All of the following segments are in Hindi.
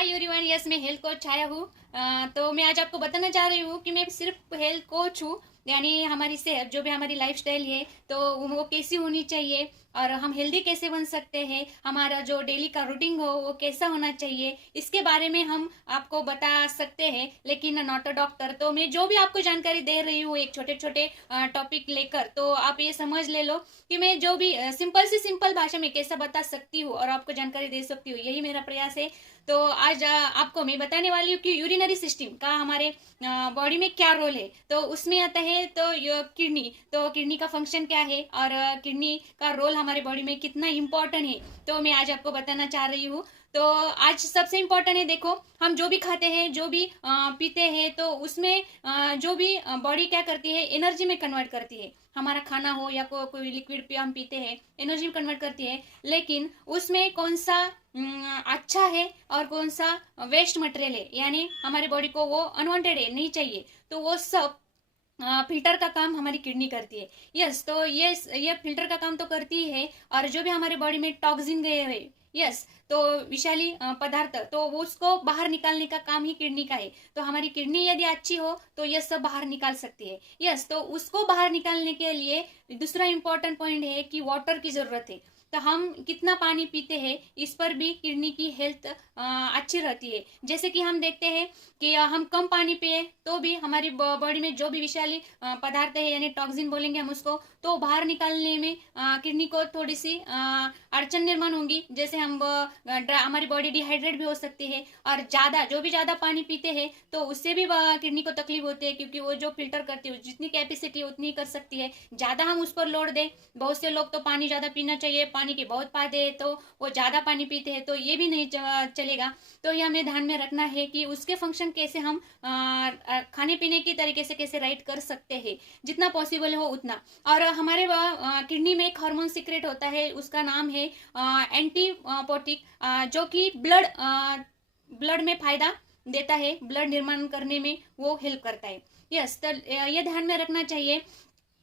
हाय एवरीवन, यस मैं हेल्थ कोच छाया हूँ। तो मैं आज आपको बताना चाह रही हूँ कि मैं सिर्फ हेल्थ कोच हूँ। यानी हमारी सेहत जो भी हमारी लाइफस्टाइल है तो वो कैसी होनी चाहिए और हम हेल्दी कैसे बन सकते हैं, हमारा जो डेली का रूटीन हो वो कैसा होना चाहिए, इसके बारे में हम आपको बता सकते हैं। लेकिन नॉट अ डॉक्टर, तो मैं जो भी आपको जानकारी दे रही हूँ एक छोटे छोटे टॉपिक लेकर, तो आप ये समझ ले लो कि मैं जो भी सिंपल से सिंपल भाषा में कैसा बता सकती हूँ और आपको जानकारी दे सकती हूँ, यही मेरा प्रयास है। तो आज आपको मैं बताने वाली हूँ कि यूरिनरी सिस्टम का हमारे बॉडी में क्या रोल है। तो उसमें आता है तो किडनी, तो किडनी का फंक्शन क्या है और किडनी का रोल हमारे बॉडी में कितना इम्पोर्टेंट है, तो मैं आज आपको बताना चाह रही हूँ। तो आज सबसे इम्पोर्टेंट है, देखो हम जो भी खाते हैं जो भी पीते हैं तो उसमें जो भी बॉडी क्या करती है, एनर्जी में कन्वर्ट करती है। हमारा खाना हो या कोई लिक्विड भी हम पीते हैं, एनर्जी में कन्वर्ट करती है। लेकिन उसमें कौन सा अच्छा है और कौन सा वेस्ट मटेरियल है, यानी हमारे बॉडी को वो अनवांटेड है, नहीं चाहिए, तो वो सब फिल्टर का काम हमारी किडनी करती है। यस, तो ये फिल्टर का काम तो करती है। और जो भी हमारे बॉडी में टॉक्सिन गए हुए, यस, तो विषाली पदार्थ, तो वो उसको बाहर निकालने का काम ही किडनी का है। तो हमारी किडनी यदि अच्छी हो तो ये सब बाहर निकाल सकती है। यस, तो उसको बाहर निकालने के लिए दूसरा इंपॉर्टेंट पॉइंट है कि वाटर की जरूरत है। तो हम कितना पानी पीते हैं इस पर भी किडनी की हेल्थ अच्छी रहती है। जैसे कि हम देखते हैं कि हम कम पानी पिए तो भी हमारी बॉडी में जो भी विषाली पदार्थ है, यानी टॉक्सिन बोलेंगे हम उसको, तो बाहर निकालने में किडनी को थोड़ी सी अड़चन निर्माण होंगी। जैसे हमारी बॉडी डिहाइड्रेट भी हो सकती है। और जो भी ज्यादा पानी पीते हैं तो उससे भी किडनी को तकलीफ होती है, क्योंकि वो जो फिल्टर करती है जितनी कैपेसिटी उतनी ही कर सकती है। ज्यादा हम उस पर लोड दें, बहुत से लोग तो पानी ज्यादा पीना चाहिए, पानी के बहुत फायदे है, तो वो ज्यादा पानी पीते हैं, तो ये भी नहीं चलेगा। तो ये हमें ध्यान में रखना है कि उसके फंक्शन कैसे हम खाने पीने की तरीके से कैसे राइट कर सकते हैं, जितना पॉसिबल हो उतना। और हमारे किडनी में एक हार्मोन सीक्रेट होता है, उसका नाम है एंटीपोटिक, जो कि ब्लड में फायदा देता है, ब्लड निर्माण करने में वो हेल्प करता है। यस, तो ये ध्यान में रखना चाहिए।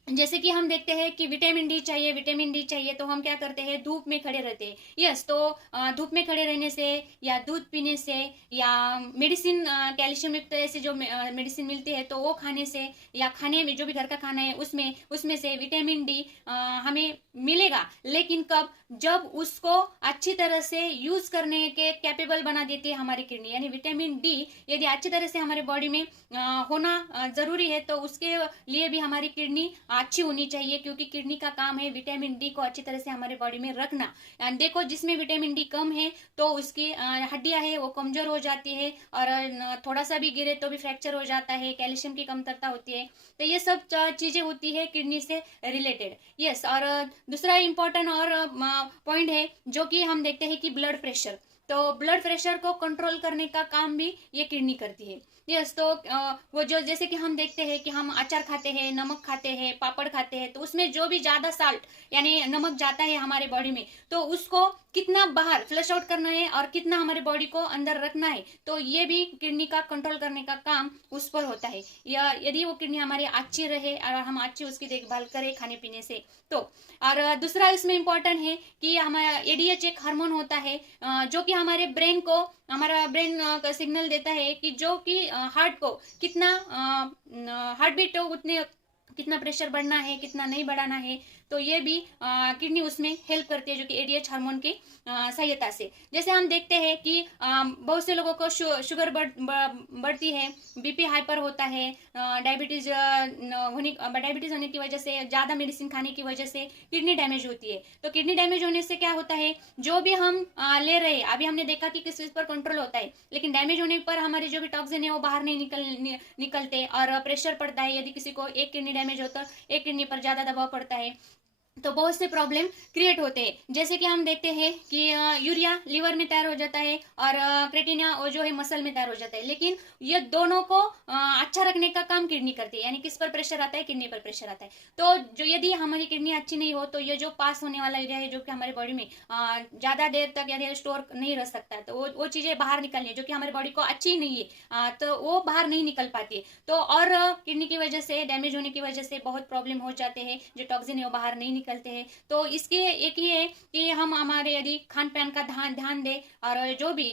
जैसे कि हम देखते हैं कि विटामिन डी चाहिए, विटामिन डी चाहिए, तो हम क्या करते हैं, धूप में खड़े रहते हैं। यस, तो धूप में खड़े रहने से या दूध पीने से या मेडिसिन, कैल्शियम युक्त ऐसे जो मेडिसिन मिलती है तो वो खाने से, या खाने में जो भी घर का खाना है उसमें से विटामिन डी हमें मिलेगा। लेकिन कब, जब उसको अच्छी तरह से यूज करने के कैपेबल बना देती है हमारी किडनी। यानी विटामिन डी यदि अच्छी तरह से हमारे बॉडी में होना जरूरी है, तो उसके लिए भी हमारी किडनी अच्छी होनी चाहिए, क्योंकि किडनी का काम है विटामिन डी को अच्छी तरह से हमारे बॉडी में रखना। देखो, जिसमें विटामिन डी कम है तो उसकी हड्डियां है वो कमजोर हो जाती है, और थोड़ा सा भी गिरे तो भी फ्रैक्चर हो जाता है, कैल्शियम की कमतरता होती है। तो ये सब चीजें होती है किडनी से रिलेटेड। यस, और दूसरा इंपॉर्टेंट और पॉइंट है जो कि हम देखते हैं कि ब्लड प्रेशर, तो ब्लड प्रेशर को कंट्रोल करने का काम भी ये किडनी करती है। यस, तो वो जो जैसे कि हम देखते हैं कि हम अचार खाते हैं, नमक खाते हैं, पापड़ खाते हैं, तो उसमें जो भी ज्यादा साल्ट यानी नमक जाता है हमारे बॉडी में, तो उसको कितना बाहर फ्लश आउट करना है और कितना हमारे बॉडी को अंदर रखना है, तो ये भी किडनी का कंट्रोल करने का काम उस पर होता है। या यदि वो किडनी हमारी अच्छी रहे और हम अच्छी उसकी देखभाल करें खाने पीने से, तो। और दूसरा इसमें इंपॉर्टेंट है कि हमारा एडीएच एक हार्मोन होता है, जो कि हमारा ब्रेन का सिग्नल देता है कि जो कि हार्ट को कितना हार्ट बीट हो उतने कितना प्रेशर बढ़ना है, कितना नहीं बढ़ाना है, तो ये भी किडनी उसमें हेल्प करती है, जो कि एडीएच हार्मोन की सहायता से। जैसे हम देखते हैं कि बहुत से लोगों को शुगर बढ़ती है, बीपी हाइपर होता है, डायबिटीज होने की वजह से, ज्यादा मेडिसिन खाने की वजह से किडनी डैमेज होती है। तो किडनी डैमेज होने से क्या होता है, जो भी हम ले रहे हैं, अभी हमने देखा कि किस चीज पर कंट्रोल होता है, लेकिन डैमेज होने पर हमारे जो भी टॉक्सिन है वो बाहर नहीं निकलते और प्रेशर पड़ता है। यदि किसी को एक किडनी डैमेज होता है, एक किडनी पर ज्यादा दबाव पड़ता है, तो बहुत से प्रॉब्लम क्रिएट होते हैं। जैसे कि हम देखते हैं कि यूरिया लीवर में तैयार हो जाता है और क्रेटिनिया और जो है मसल में तैयार हो जाता है। लेकिन ये दोनों को अच्छा रखने का काम किडनी करती है। यानी किस पर प्रेशर आता है, किडनी पर प्रेशर आता है। तो जो यदि हमारी किडनी अच्छी नहीं हो तो ये जो पास होने वाला यूरिया है, जो कि हमारे बॉडी में ज्यादा देर तक यदि स्टोर नहीं रह सकता है, तो वो चीजें बाहर निकलनी है जो कि हमारी बॉडी को अच्छी नहीं है, तो वो बाहर नहीं निकल पाती है। तो और किडनी की वजह से, डैमेज होने की वजह से बहुत प्रॉब्लम हो जाते हैं, जो टॉक्सिन है वो बाहर नहीं निकलते हैं। तो इसके एक ही है कि हम हमारे यदि खान पान का ध्यान दें, और जो भी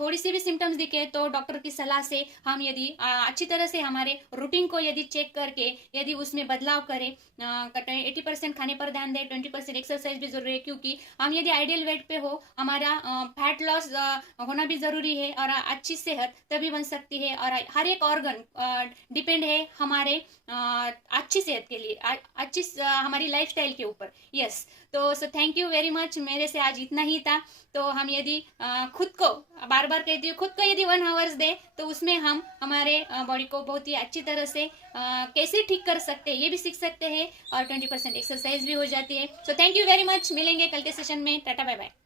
थोड़ी सी भी सिम्टम्स दिखे तो डॉक्टर की सलाह से हम यदि अच्छी तरह से हमारे रूटीन को यदि चेक करके यदि उसमें बदलाव करें, 80% खाने पर ध्यान दें, 20% एक्सरसाइज भी जरूरी है, क्योंकि हम यदि आइडियल वेट पे हो, हमारा फैट लॉस होना भी जरूरी है, और अच्छी सेहत तभी बन सकती है। और हर एक ऑर्गन डिपेंड है हमारे अच्छी सेहत के लिए, अच्छी हमारी लाइफस्टाइल के ऊपर। यस, तो सो थैंक यू वेरी मच। मेरे से आज इतना ही था। तो हम यदि खुद को, बार बार कहती हूँ, खुद को यदि 1 आवर्स दे तो उसमें हम हमारे बॉडी को बहुत ही अच्छी तरह से कैसे ठीक कर सकते हैं ये भी सीख सकते हैं, और 20% एक्सरसाइज भी हो जाती है। So thank you very much. मिलेंगे कल के सेशन में। Tata bye bye.